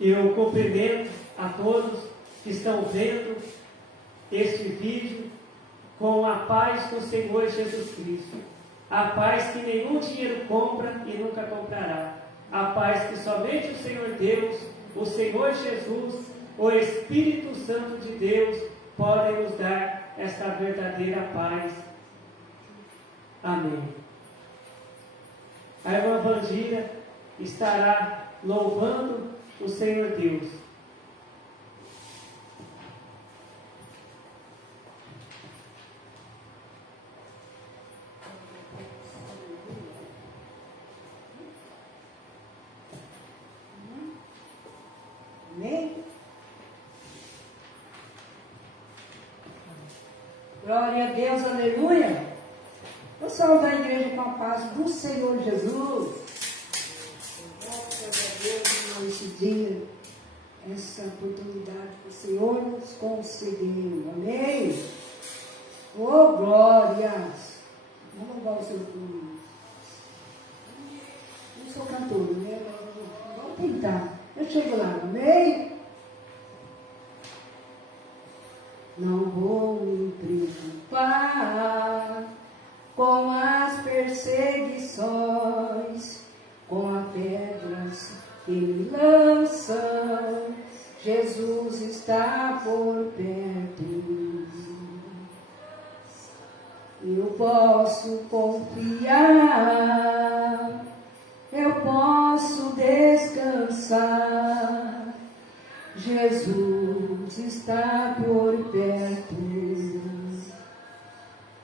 Eu cumprimento a todos que estão vendo este vídeo com a paz do Senhor Jesus Cristo. A paz que nenhum dinheiro compra e nunca comprará. A paz que somente o Senhor Deus, o Senhor Jesus, o Espírito Santo de Deus podem nos dar esta verdadeira paz. Amém. A irmã Vandira estará louvando o Senhor Deus. Amém? Glória a Deus, aleluia. Eu saúdo a igreja com a paz do Senhor Jesus. Graças a Deus por esse dia, essa oportunidade que o Senhor nos concedeu. Amém? Oh, glórias! Vamos louvar o seu nome. Não sou cantora, né? Vamos tentar. Eu chego lá, amém? Não vou me preocupar com as perseguições, com as pedras que me lançam. Jesus está por perto. Eu posso confiar, eu posso descansar. Jesus está por perto.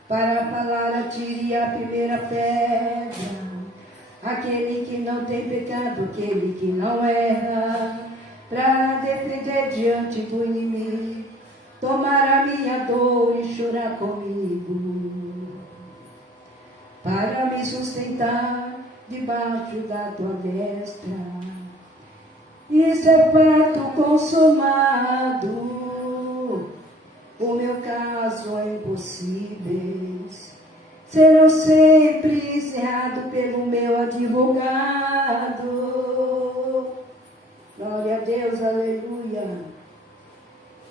Para falar, atire a primeira pedra. Aquele que não tem pecado, aquele que não erra, para defender diante do inimigo, tomar a minha dor e chorar comigo, para me sustentar debaixo da tua destra. Isso é fato consumado. O meu caso é impossível. Serão sempre encerrados pelo meu advogado. Glória a Deus, aleluia.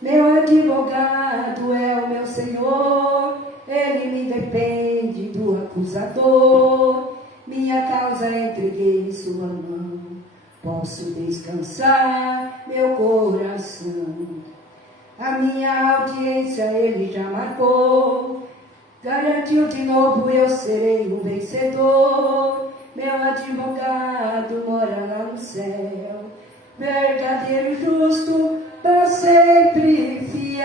Meu advogado é o meu Senhor. Ele me defende do acusador. Minha causa entreguei em sua mão. Posso descansar meu coração. A minha audiência ele já marcou. Garantiu de novo, eu serei um vencedor. Meu advogado mora lá no céu. Verdadeiro e justo, para sempre fiel.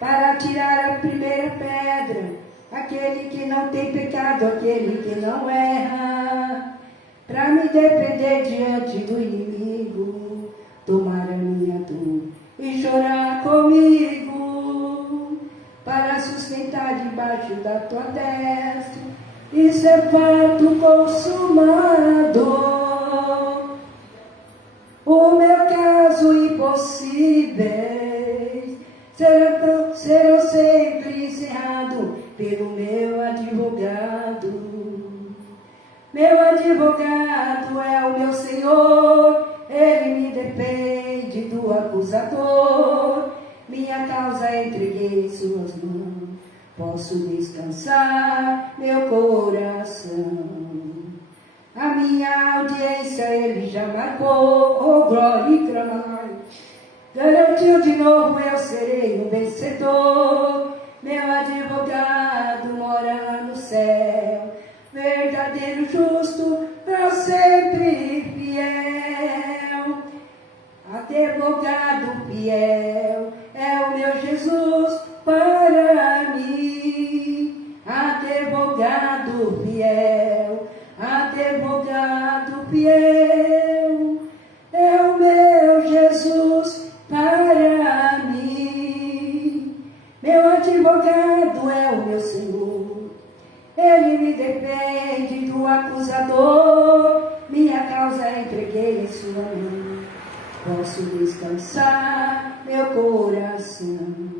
Para tirar a primeira pedra, aquele que não tem pecado, aquele que não erra, para me defender diante do inimigo, tomar a minha dor e chorar comigo, para sustentar debaixo da tua destra. Isso é fato consumado. O meu caso impossível será sempre encerrado pelo meu advogado. Meu advogado é o meu Senhor, ele me defende do acusador. Minha causa entreguei em suas mãos, posso descansar meu coração. A minha audiência ele já marcou, oh glória e clamar. Garantiu de novo, eu serei um vencedor. Meu advogado mora lá no céu. Verdadeiro, justo, para sempre fiel. Advogado fiel é o meu Jesus para mim. Advogado fiel, advogado fiel é o meu Jesus para mim. Meu advogado é o meu Senhor, ele me defende do acusador. Minha causa entreguei em sua mão, posso descansar meu coração.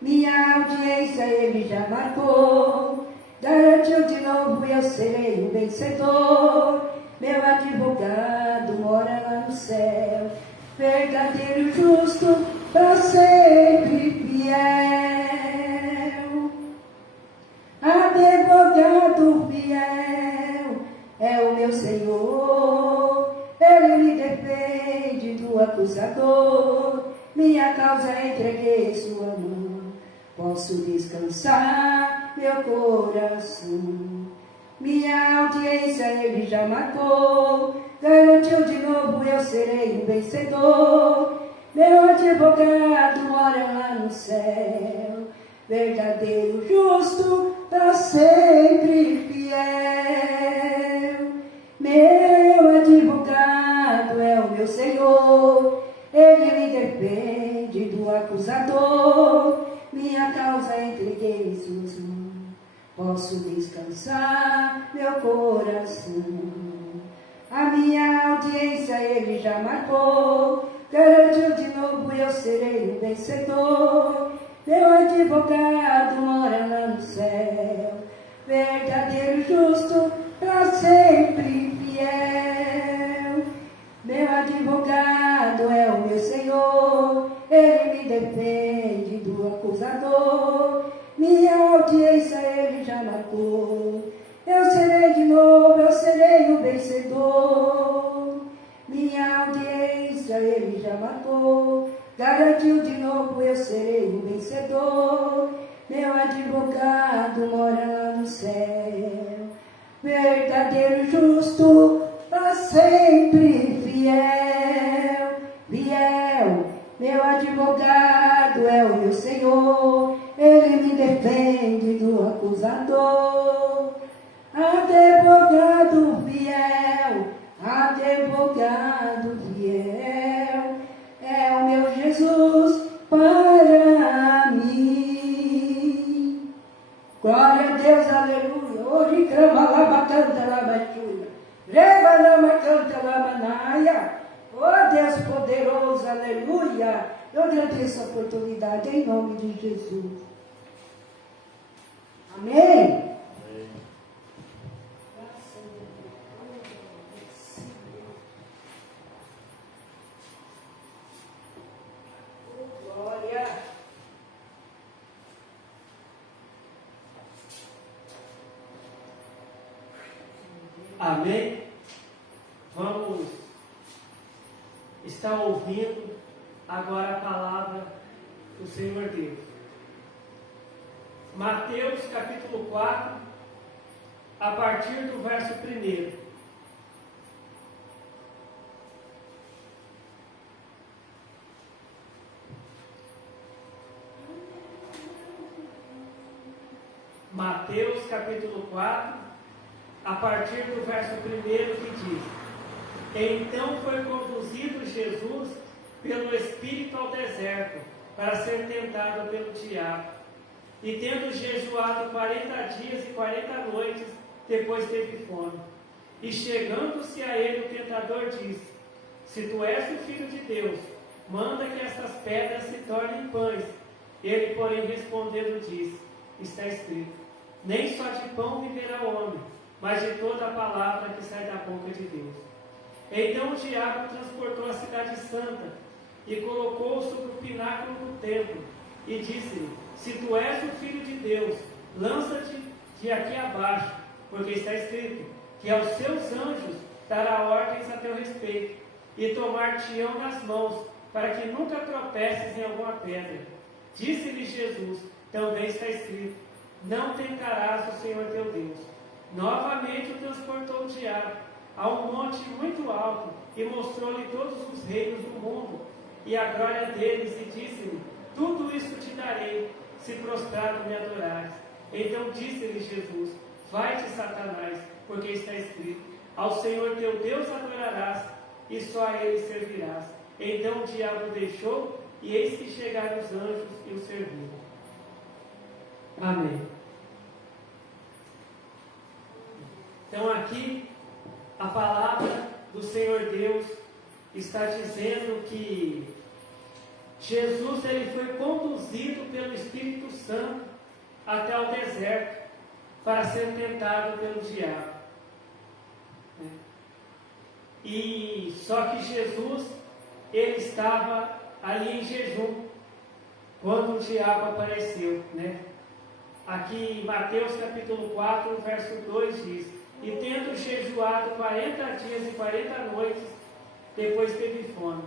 minha audiência ele já marcou. Garantiu de novo, eu serei o vencedor. Meu advogado mora lá no céu, verdadeiro, justo, para sempre fiel. Advogado fiel é o meu Senhor, Ele me defende do acusador. Minha causa entreguei em sua mão, posso descansar meu coração. Minha audiência ele já marcou, garantiu de novo, eu serei um vencedor. Meu advogado mora lá no céu, verdadeiro, justo, para sempre fiel. Meu advogado é o meu Senhor, Ele me defende do acusador. Minha causa entreguei em suas mãos, posso descansar meu coração. A minha audiência ele já marcou, garantiu de novo, eu serei o vencedor. Meu advogado mora lá no céu, verdadeiro, justo, para sempre fiel. Meu advogado é o meu Senhor, Ele me defende do acusador. Minha audiência ele já marcou, eu serei de novo, eu serei o vencedor. Minha audiência ele já marcou, garantiu de novo, eu serei o vencedor. Meu advogado mora lá no céu, verdadeiro, justo, para sempre fiel. Fiel, meu advogado é o meu Senhor, Ele me defende do acusador. Advogado fiel, advogado fiel, é o meu Jesus para mim. Glória a Deus, aleluia. Ori crama lava canta lava chula, reba lama canta lava naia. Oh Deus poderoso, aleluia. Eu agradeço a oportunidade em nome de Jesus. Amém. Glória. Amém? Vamos estar ouvindo agora a palavra do Senhor Deus. Mateus capítulo 4, a partir do verso 1. Mateus capítulo 4, a partir do verso 1, que diz: Então foi conduzido Jesus pelo Espírito ao deserto, para ser tentado pelo diabo. E tendo jejuado 40 dias e 40 noites, depois teve fome. E chegando-se a ele, o tentador disse: Se tu és o Filho de Deus, manda que estas pedras se tornem pães. Ele, porém, respondendo, disse: Está escrito: Nem só de pão viverá o homem, mas de toda a palavra que sai da boca de Deus. Então o diabo transportou a cidade santa e colocou-o sobre o pináculo do templo e disse-lhe: Se tu és o Filho de Deus, lança-te de aqui abaixo, porque está escrito que aos seus anjos dará ordens a teu respeito, e tomar-te-ão nas mãos, para que nunca tropeces em alguma pedra. Disse-lhe Jesus: Também está escrito: Não tentarás o Senhor teu Deus. Novamente o transportou o diabo a um monte muito alto, e mostrou-lhe todos os reinos do mundo, e a glória deles, e disse-lhe: Tudo isso te darei, se prostrado me adorares. Então disse-lhe Jesus: Vai-te, Satanás, porque está escrito: Ao Senhor teu Deus adorarás, e só a Ele servirás. Então o diabo o deixou, e eis que chegaram os anjos e o serviram. Amém. Então aqui, a palavra do Senhor Deus está dizendo que Jesus ele foi conduzido pelo Espírito Santo até o deserto para ser tentado pelo diabo. E só que Jesus ele estava ali em jejum quando o diabo apareceu, né? Aqui em Mateus capítulo 4, verso 2 diz: e tendo jejuado 40 dias e 40 noites, depois teve fome.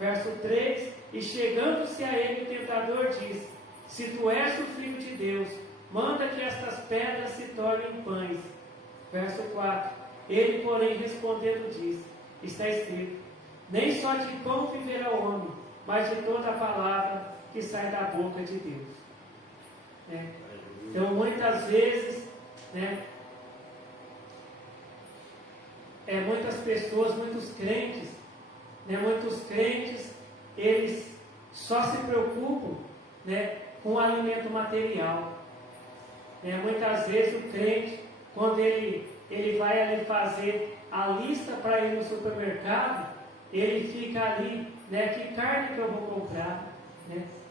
Verso 3: e chegando-se a ele, o tentador disse: se tu és o Filho de Deus, manda que estas pedras se tornem pães. Verso 4: ele, porém, respondendo, disse: está escrito, nem só de pão viverá o homem, mas de toda a palavra que sai da boca de Deus. Então, muitas vezes, muitas pessoas, muitos crentes, eles só se preocupam, com o alimento material. Muitas vezes o crente, quando ele vai ali fazer a lista para ir no supermercado, ele fica ali, que carne que eu vou comprar,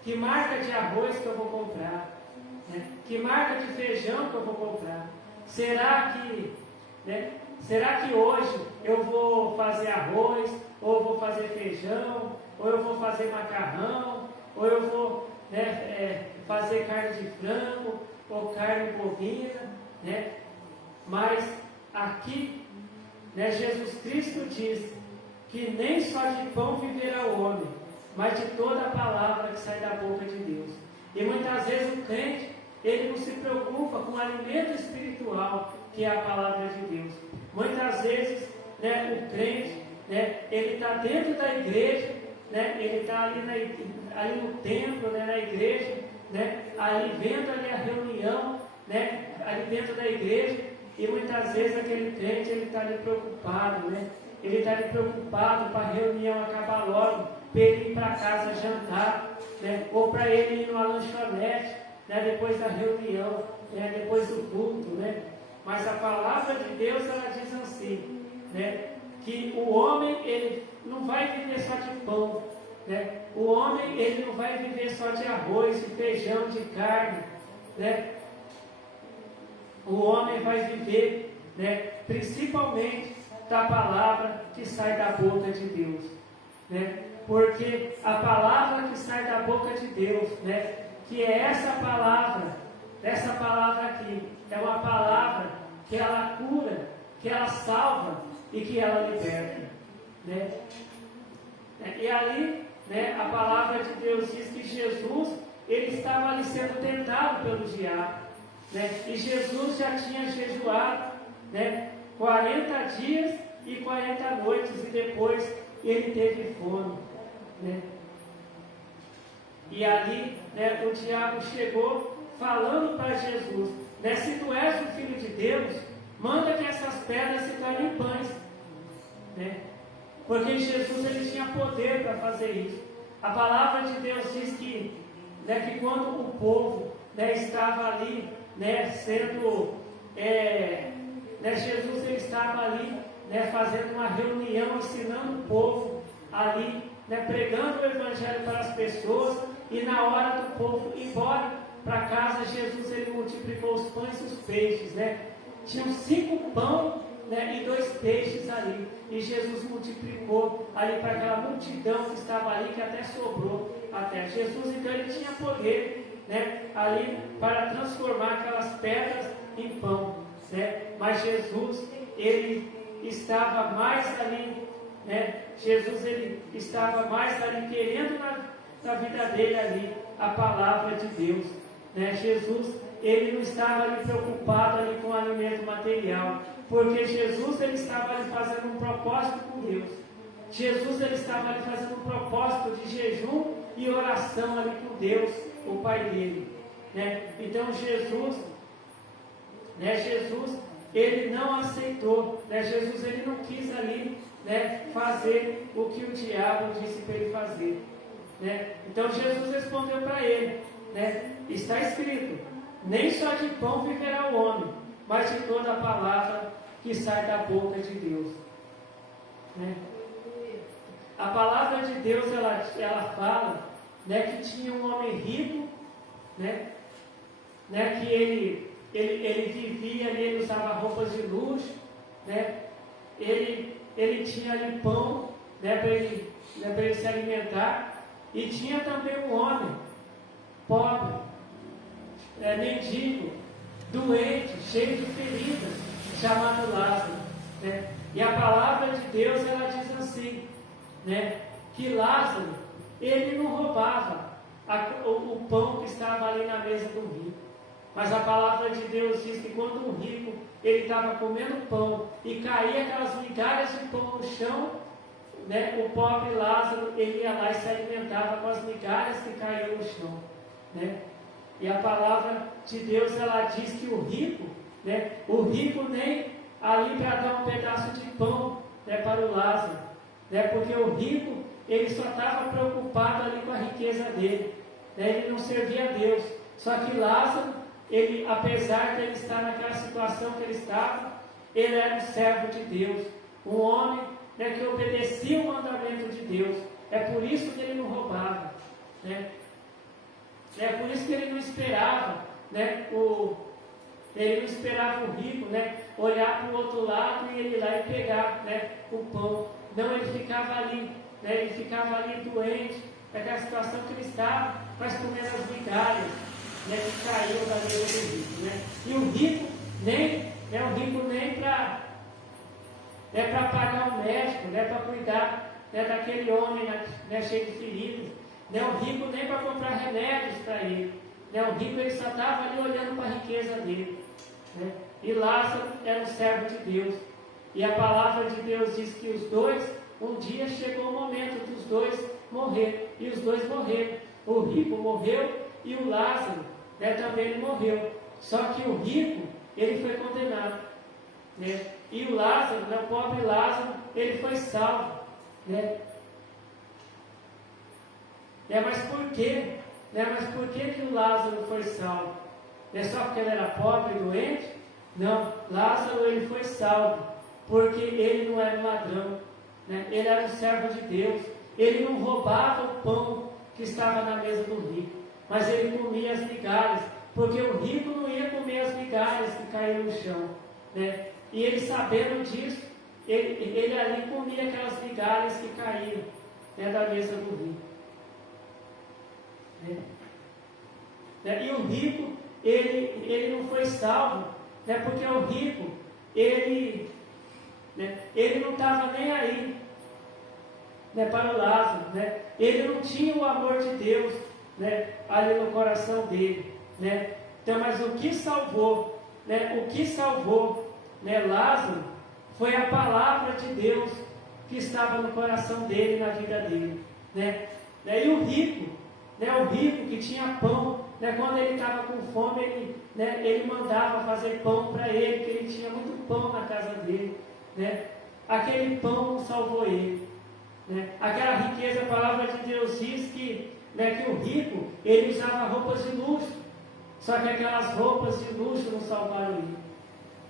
que marca de arroz que eu vou comprar, que marca de feijão que eu vou comprar. Será que hoje eu vou fazer arroz, ou eu vou fazer feijão, ou eu vou fazer macarrão, ou eu vou fazer carne de frango, ou carne bovina, Mas aqui, Jesus Cristo diz que nem só de pão viverá o homem, mas de toda a palavra que sai da boca de Deus. E muitas vezes o crente, ele não se preocupa com o alimento espiritual, que é a palavra de Deus. Muitas vezes, o crente, ele está dentro da igreja, ele está ali no templo, na igreja, ali vendo ali a reunião, ali dentro da igreja, e muitas vezes aquele crente, ele está ali preocupado, ele está ali preocupado para a reunião acabar logo, para ele ir para casa jantar, ou para ele ir numa lanchonete, depois da reunião, depois do culto, Mas a palavra de Deus, ela diz assim, que o homem, ele não vai viver só de pão, o homem, ele não vai viver só de arroz, de feijão, de carne, O homem vai viver, principalmente da palavra que sai da boca de Deus, Porque a palavra que sai da boca de Deus, que é essa palavra aqui, é uma palavra que ela cura, que ela salva e que ela liberta, E ali, a palavra de Deus diz que Jesus, ele estava ali sendo tentado pelo diabo, E Jesus já tinha jejuado, 40 dias e 40 noites, e depois ele teve fome, E ali, o diabo chegou falando para Jesus, se tu és o Filho de Deus, manda que essas pedras se tornem pães, Porque Jesus, ele tinha poder para fazer isso. A palavra de Deus diz que quando o povo, estava ali, sendo, Jesus, ele estava ali, fazendo uma reunião, ensinando o povo ali, pregando o Evangelho para as pessoas, e na hora do povo ir embora para casa, Jesus, ele multiplicou os pães e os peixes, Tinham 5 pães, e 2 peixes ali, e Jesus multiplicou ali para aquela multidão que estava ali, que até sobrou até. Jesus, então, ele tinha poder, ali para transformar aquelas pedras em pão, Mas Jesus, ele estava mais ali, Jesus, ele estava mais ali querendo na vida dele ali a palavra de Deus, Jesus, ele não estava ali preocupado ali com o alimento material, porque Jesus, ele estava ali fazendo um propósito com Deus. Jesus, ele estava ali fazendo um propósito de jejum e oração ali com Deus, o Pai dele, Então Jesus, Jesus, ele não aceitou, Jesus, ele não quis ali, fazer o que o diabo disse para ele fazer, Então Jesus respondeu para ele, está escrito, nem só de pão viverá o homem, mas de toda a palavra que sai da boca de Deus, A palavra de Deus, ela fala né, que tinha um homem rico, né, que ele vivia ali, ele usava roupas de luxo, né, ele tinha ali pão, né, para ele se alimentar, e tinha também um homem pobre, mendigo, doente, cheio de feridas, chamado Lázaro, né? E a palavra de Deus, ela diz assim, né, que Lázaro, ele não roubava o pão que estava ali na mesa do rico, mas a palavra de Deus diz que quando o rico, ele estava comendo pão e caía aquelas migalhas de pão no chão, né, o pobre Lázaro, ele ia lá e se alimentava com as migalhas que caíam no chão, né? E a palavra de Deus, ela diz que o rico, né, nem ali para dar um pedaço de pão, né, para o Lázaro, né, porque o rico, ele só estava preocupado ali com a riqueza dele, né, ele não servia a Deus. Só que Lázaro, ele, apesar de ele estar naquela situação que ele estava, ele era um servo de Deus, um homem, né, que obedecia o mandamento de Deus. É por isso que ele não roubava, né? É por isso que ele não esperava, né, ele não esperava o rico, né, olhar para o outro lado e ele ir lá e pegar, né, o pão. Não, ele ficava ali, né, doente, naquela situação que ele estava, mas comendo as migalhas, né, que caíam da mesa do rico, né? E o rico nem para pagar o médico, né, para cuidar, né, daquele homem, né, cheio de feridas. Né, o rico nem para comprar remédios para ele. Né, o rico, ele só estava ali olhando para a riqueza dele. Né? E Lázaro era um servo de Deus. E a palavra de Deus diz que os dois, um dia chegou o momento dos dois morrer. E os dois morreram. O rico morreu e o Lázaro, né, também ele morreu. Só que o rico, ele foi condenado. Né? E o Lázaro, né, o pobre Lázaro, ele foi salvo. Né? Mas por quê? Mas por que o Lázaro foi salvo? É só porque ele era pobre e doente? Não, Lázaro, ele foi salvo porque ele não era um ladrão, né? Ele era um servo de Deus. Ele não roubava o pão que estava na mesa do rico, mas ele comia as migalhas, porque o rico não ia comer as migalhas que caíam no chão, né? E ele, sabendo disso, ele ali comia aquelas migalhas que caíam, né, da mesa do rico. E o rico, ele não foi salvo, né, porque o rico, ele não estava nem aí, né, para o Lázaro, né? Ele não tinha o amor de Deus, né, ali no coração dele, né? Então, mas o que salvou, né, Lázaro, foi a palavra de Deus que estava no coração dele, na vida dele, né? E o rico que tinha pão, né, quando ele estava com fome, ele mandava fazer pão para ele, que ele tinha muito pão na casa dele, né? Aquele pão não salvou ele, né? Aquela riqueza, a palavra de Deus diz que o rico, ele usava roupas de luxo, só que aquelas roupas de luxo não salvaram ele.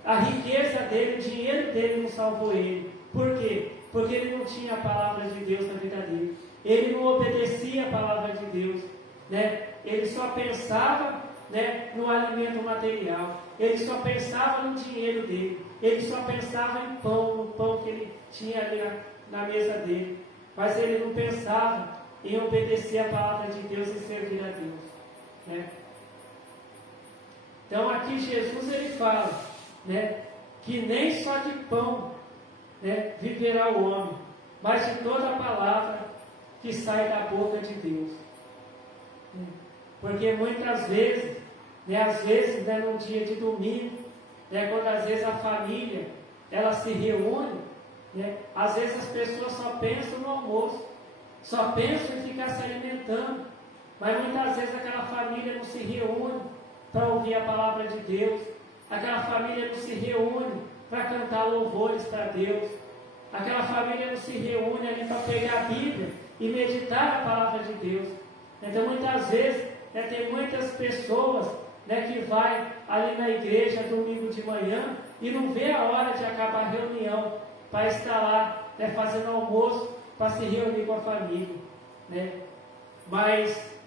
A riqueza dele, o dinheiro dele não salvou ele. Por quê? Porque ele não tinha a palavra de Deus na vida dele. Ele não obedecia a palavra de Deus, né? Ele só pensava, né, no alimento material. Ele só pensava no dinheiro dele. Ele só pensava em pão, no pão que ele tinha ali na mesa dele. Mas ele não pensava em obedecer a palavra de Deus e servir a Deus, né? Então aqui Jesus, ele fala, né, que nem só de pão, né, viverá o homem, mas de toda a palavra que sai da boca de Deus. Porque muitas vezes, às vezes, num dia de domingo, quando às vezes a família, ela se reúne, às vezes as pessoas só pensam no almoço, só pensam em ficar se alimentando, mas muitas vezes aquela família não se reúne para ouvir a palavra de Deus, aquela família não se reúne para cantar louvores para Deus, aquela família não se reúne ali para pegar a Bíblia e meditar a palavra de Deus. Então muitas vezes tem muitas pessoas, que vai ali na igreja domingo de manhã e não vê a hora de acabar a reunião para estar lá, fazendo almoço para se reunir com a família, Mas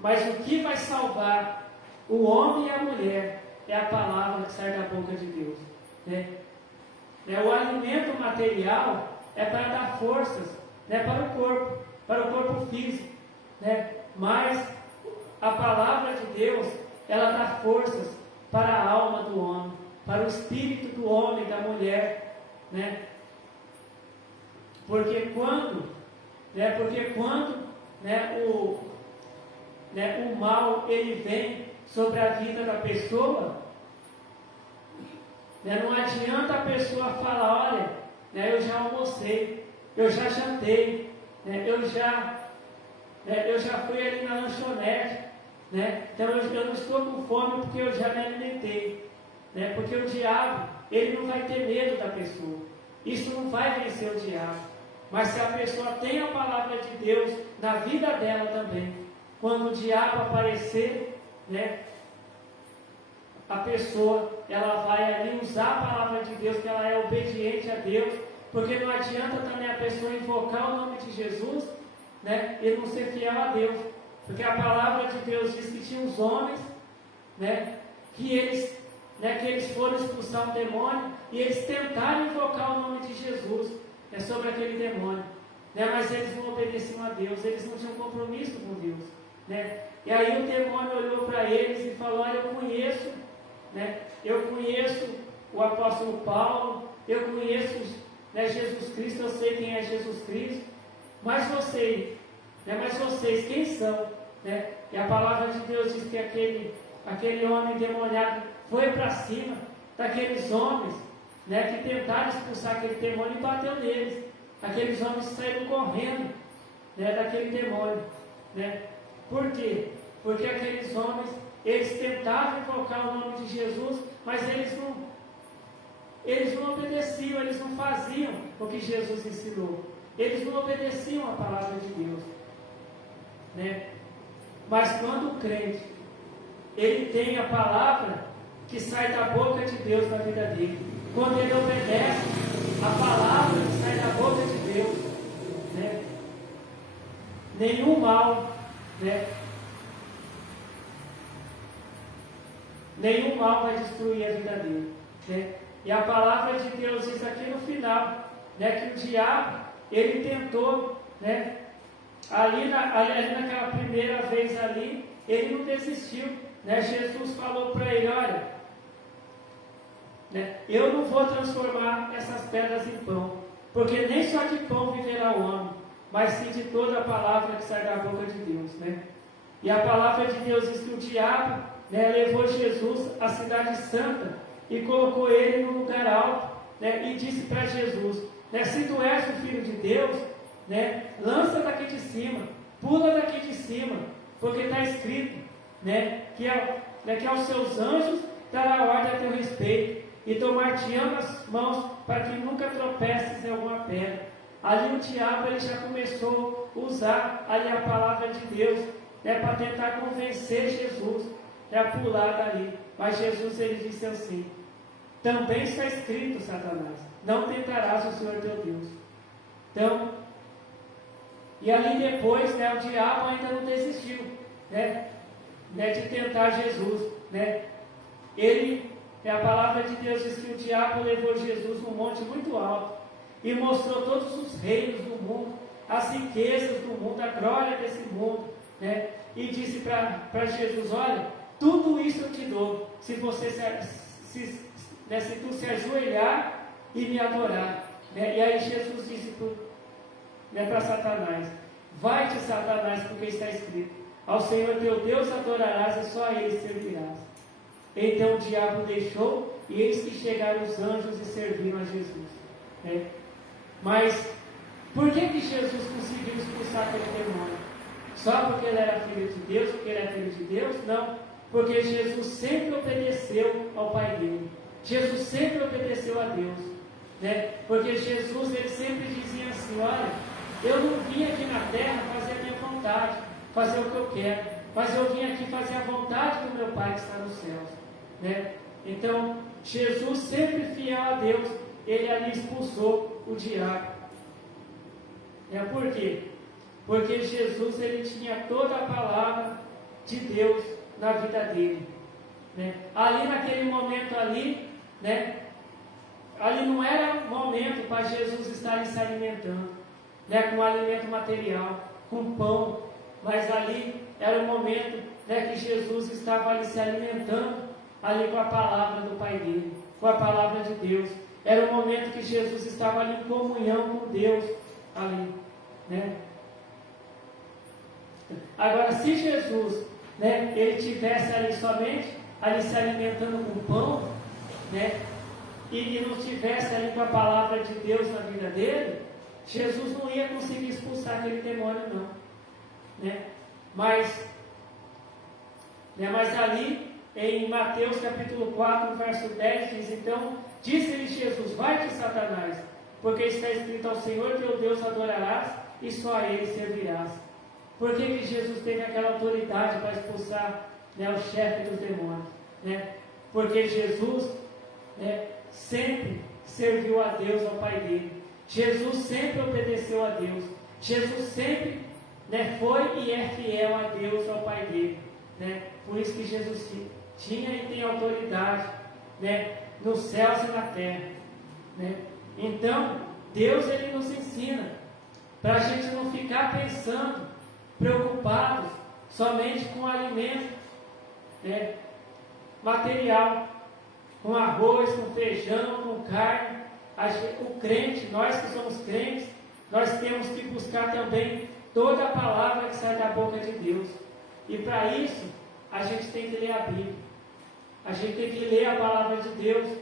Mas o que vai salvar o homem e a mulher é a palavra que sai da boca de Deus. Né? O alimento material é para dar forças, né, para o corpo físico. Né? Mas a palavra de Deus, ela dá forças para a alma do homem, para o espírito do homem e da mulher. Né? Porque quando o mal ele vem sobre a vida da pessoa, não adianta a pessoa falar, olha, eu já almocei, eu já jantei, eu já fui ali na lanchonete, então eu não estou com fome porque eu já me alimentei, porque o diabo, ele não vai ter medo da pessoa, isso não vai vencer o diabo. Mas se a pessoa tem a palavra de Deus na vida dela também, quando o diabo aparecer, a pessoa, ela vai ali usar a palavra de Deus, que ela é obediente a Deus, porque não adianta também a pessoa invocar o nome de Jesus, e não ser fiel a Deus, porque a palavra de Deus diz que tinha os homens, que eles foram expulsar um demônio, e eles tentaram invocar o nome de Jesus, sobre aquele demônio, mas eles não obedeciam a Deus, eles não tinham compromisso com Deus, e aí o demônio olhou para eles e falou, olha, eu conheço o apóstolo Paulo, eu conheço Jesus Cristo, eu sei quem é Jesus Cristo, mas vocês quem são? E a palavra de Deus diz que aquele homem endemoniado foi para cima daqueles homens, que tentaram expulsar aquele demônio e bateu neles. Aqueles homens saíram correndo, daquele demônio. Por quê? Porque aqueles homens, eles tentavam invocar o nome de Jesus, mas eles não obedeciam, eles não faziam o que Jesus ensinou. Eles não obedeciam a palavra de Deus. Mas quando o crente, ele tem a palavra que sai da boca de Deus na vida dele, quando ele obedece a palavra que sai da boca de Deus, nenhum mal, nenhum mal vai destruir a vida dele. E a palavra de Deus diz aqui no final, que o diabo, ele tentou, ali naquela primeira vez ali, ele não desistiu. Jesus falou para ele, olha, eu não vou transformar essas pedras em pão, porque nem só de pão viverá o homem, mas sim de toda a palavra que sai da boca de Deus. E a palavra de Deus diz que o diabo levou Jesus à cidade santa e colocou ele no lugar alto, e disse para Jesus, se tu és o Filho de Deus, lança daqui de cima, pula daqui de cima, porque está escrito, que aos seus anjos dará ordem a teu respeito, e tomar-te-ão nas mãos, para que nunca tropeces em alguma pedra. Ali o diabo, ele já começou a usar ali a palavra de Deus, para tentar convencer Jesus, a pular dali. Mas Jesus, ele disse assim, também está escrito, Satanás, não tentarás o Senhor teu Deus. Então, e ali depois, o diabo ainda não desistiu, de tentar Jesus, a palavra de Deus diz que o diabo levou Jesus num monte muito alto e mostrou todos os reinos do mundo, as riquezas do mundo, a glória desse mundo, e disse para Jesus, olha, tudo isso eu te dou, se você se tu se ajoelhar e me adorar. E aí Jesus disse para Satanás, vai-te, Satanás, porque está escrito, ao Senhor teu Deus adorarás e só a Ele servirás. Então o diabo deixou, e eis que chegaram os anjos e serviram a Jesus. Mas por que Jesus conseguiu expulsar aquele demônio? Só porque ele era filho de Deus, porque ele é filho de Deus? Não, porque Jesus sempre obedeceu ao Pai dele. Jesus sempre obedeceu a Deus, porque Jesus, ele sempre dizia assim, olha, eu não vim aqui na terra fazer a minha vontade, fazer o que eu quero, mas eu vim aqui fazer a vontade do meu Pai que está nos céus. Então, Jesus sempre fiel a Deus, ele ali expulsou o diabo. Por quê? Porque Jesus, ele tinha toda a palavra de Deus na vida dele. Né? Ali naquele momento ali, né? Ali não era momento para Jesus estar ali se alimentando, né? Com alimento material, com pão, mas ali era o momento, né, que Jesus estava ali se alimentando ali com a palavra do Pai dele, com a palavra de Deus. Era o momento que Jesus estava ali em comunhão com Deus ali, né? Agora, se Jesus, né, ele tivesse ali somente ali se alimentando com pão, né, e não tivesse ali com a palavra de Deus na vida dele, Jesus não ia conseguir expulsar aquele demônio, não, né? Mas ali em Mateus capítulo 4, verso 10, diz: então disse-lhe Jesus: vai-te, Satanás, porque está escrito: ao Senhor teu Deus adorarás e só a Ele servirás. Por que Jesus teve aquela autoridade para expulsar, né, o chefe dos demônios? Né? Porque Jesus, né, sempre serviu a Deus, ao Pai dele. Jesus sempre obedeceu a Deus. Jesus sempre, né, foi e é fiel a Deus, ao Pai dele. Né? Por isso que Jesus tinha e tem autoridade, né, nos céus e na terra. Né? Então, Deus, ele nos ensina para a gente não ficar pensando, preocupados somente com alimento, né, material, com arroz, com feijão, com carne. O crente, nós que somos crentes, nós temos que buscar também toda a palavra que sai da boca de Deus. E para isso, a gente tem que ler a Bíblia, a gente tem que ler a palavra de Deus,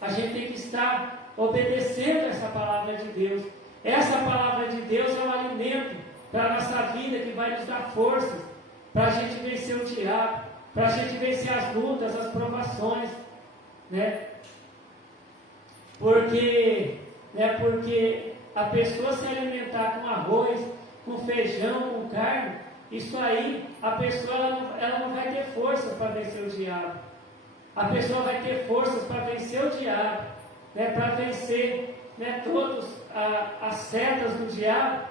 a gente tem que estar obedecendo essa palavra de Deus. Essa palavra de Deus é um alimento para a nossa vida, que vai nos dar forças para a gente vencer o diabo, para a gente vencer as lutas, as provações, né? Porque a pessoa se alimentar com arroz, com feijão, com carne, isso aí, a pessoa ela não vai ter forças para vencer o diabo. A pessoa vai ter forças para vencer o diabo, né? Para vencer, né, todas as setas do diabo,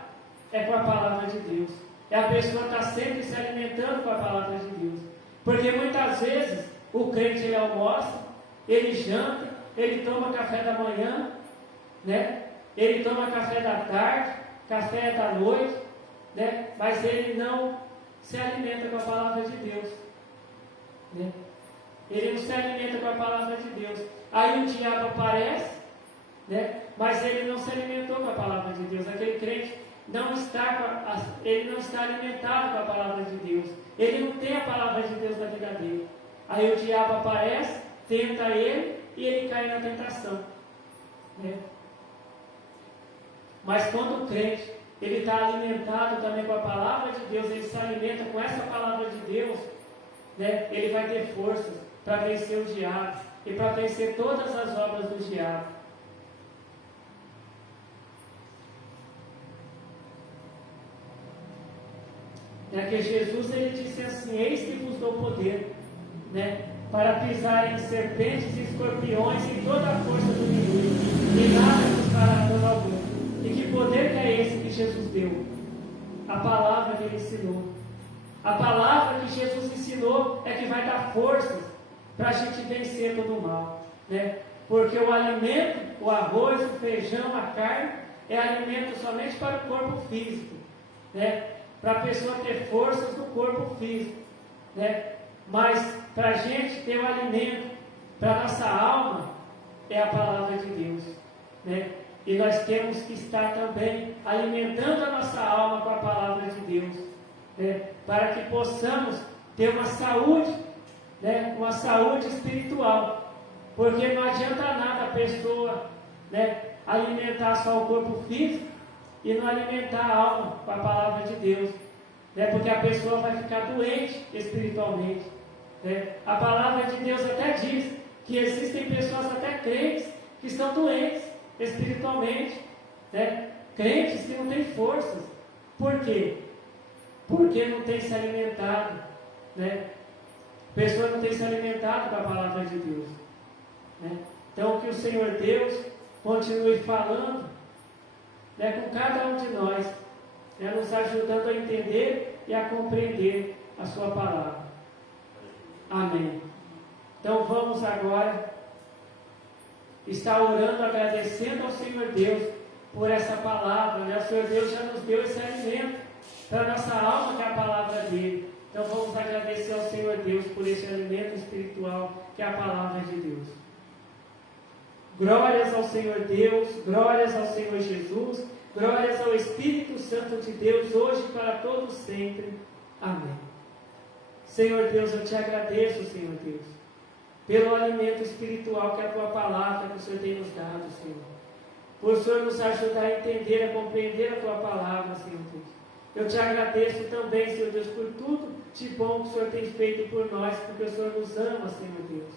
é com a palavra de Deus. É a pessoa estar sempre se alimentando com a palavra de Deus. Porque muitas vezes o crente, ele almoça, ele janta, ele toma café da manhã, né? Ele toma café da tarde, café da noite, né? Mas ele não se alimenta com a palavra de Deus, né? Ele não se alimenta com a palavra de Deus. Aí o diabo aparece, né? Mas ele não se alimentou com a palavra de Deus. Aquele crente ele não está alimentado com a palavra de Deus. Ele não tem a palavra de Deus na vida dele. Aí o diabo aparece, tenta ele e ele cai na tentação, né? Mas quando o crente, ele está alimentado também com a palavra de Deus, ele se alimenta com essa palavra de Deus, né? Ele vai ter forças para vencer o diabo e para vencer todas as obras do diabo. É que Jesus, ele disse assim: eis que vos dou poder, né, para pisar em serpentes e escorpiões e toda a força do inimigo, e nada vos fará dano algum. E que poder que é esse que Jesus deu? A palavra que ele ensinou. A palavra que Jesus ensinou é que vai dar forças para a gente vencer todo o mal, né? Porque o alimento, o arroz, o feijão, a carne, é alimento somente para o corpo físico, né? Para a pessoa ter forças no corpo físico, né? Mas para a gente ter o alimento para a nossa alma, é a palavra de Deus, né? E nós temos que estar também alimentando a nossa alma com a palavra de Deus, né? Para que possamos ter uma saúde, né? Uma saúde espiritual. Porque não adianta nada a pessoa, né, alimentar só o corpo físico e não alimentar a alma com a palavra de Deus, né? Porque a pessoa vai ficar doente espiritualmente, né? A palavra de Deus até diz que existem pessoas até crentes que estão doentes espiritualmente, né? Crentes que não têm forças. Por quê? Porque não tem se alimentado, né? A pessoa não tem se alimentado com a palavra de Deus, né? Então que o Senhor Deus continue falando, né, com cada um de nós, né, nos ajudando a entender e a compreender a sua palavra. Amém. Então vamos agora estar orando, agradecendo ao Senhor Deus por essa palavra, né? O Senhor Deus já nos deu esse alimento para a nossa alma, que é a palavra dele. Então vamos agradecer ao Senhor Deus por esse alimento espiritual, que é a palavra de Deus. Glórias ao Senhor Deus, glórias ao Senhor Jesus, glórias ao Espírito Santo de Deus, hoje e para todos sempre. Amém. Senhor Deus, eu te agradeço, Senhor Deus, pelo alimento espiritual que é a tua palavra que o Senhor tem nos dado, Senhor. Por o Senhor nos ajudar a entender, a compreender a tua palavra, Senhor Deus. Eu te agradeço também, Senhor Deus, por tudo de bom que o Senhor tem feito por nós, porque o Senhor nos ama, Senhor Deus.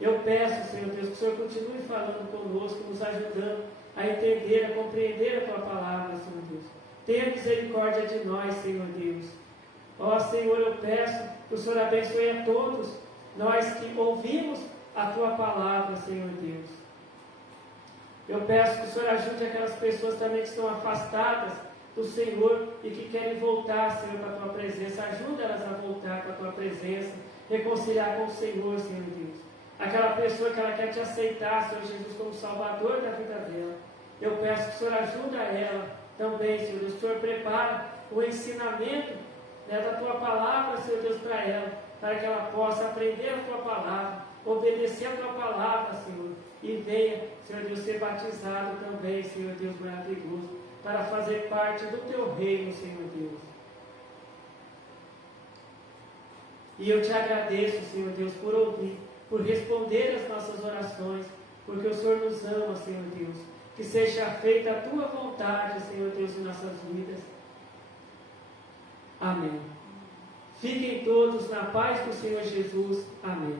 Eu peço, Senhor Deus, que o Senhor continue falando conosco, nos ajudando a entender, a compreender a tua palavra, Senhor Deus. Tenha misericórdia de nós, Senhor Deus. Ó Senhor, eu peço que o Senhor abençoe a todos nós que ouvimos a tua palavra, Senhor Deus. Eu peço que o Senhor ajude aquelas pessoas também que estão afastadas do Senhor e que querem voltar, Senhor, para a tua presença. Ajuda elas a voltar para a tua presença, reconciliar com o Senhor, Senhor Deus. Aquela pessoa que ela quer te aceitar, Senhor Jesus, como Salvador da vida dela. Eu peço que o Senhor ajude ela também, Senhor Deus. O Senhor prepara o ensinamento, né, da tua palavra, Senhor Deus, para ela, para que ela possa aprender a tua palavra, obedecer a tua palavra, Senhor, e venha, Senhor Deus, ser batizado também, Senhor Deus maravilhoso, para fazer parte do teu reino, Senhor Deus. E eu te agradeço, Senhor Deus, por ouvir, por responder as nossas orações, porque o Senhor nos ama, Senhor Deus. Que seja feita a tua vontade, Senhor Deus, em nossas vidas. Amém. Fiquem todos na paz do Senhor Jesus. Amém.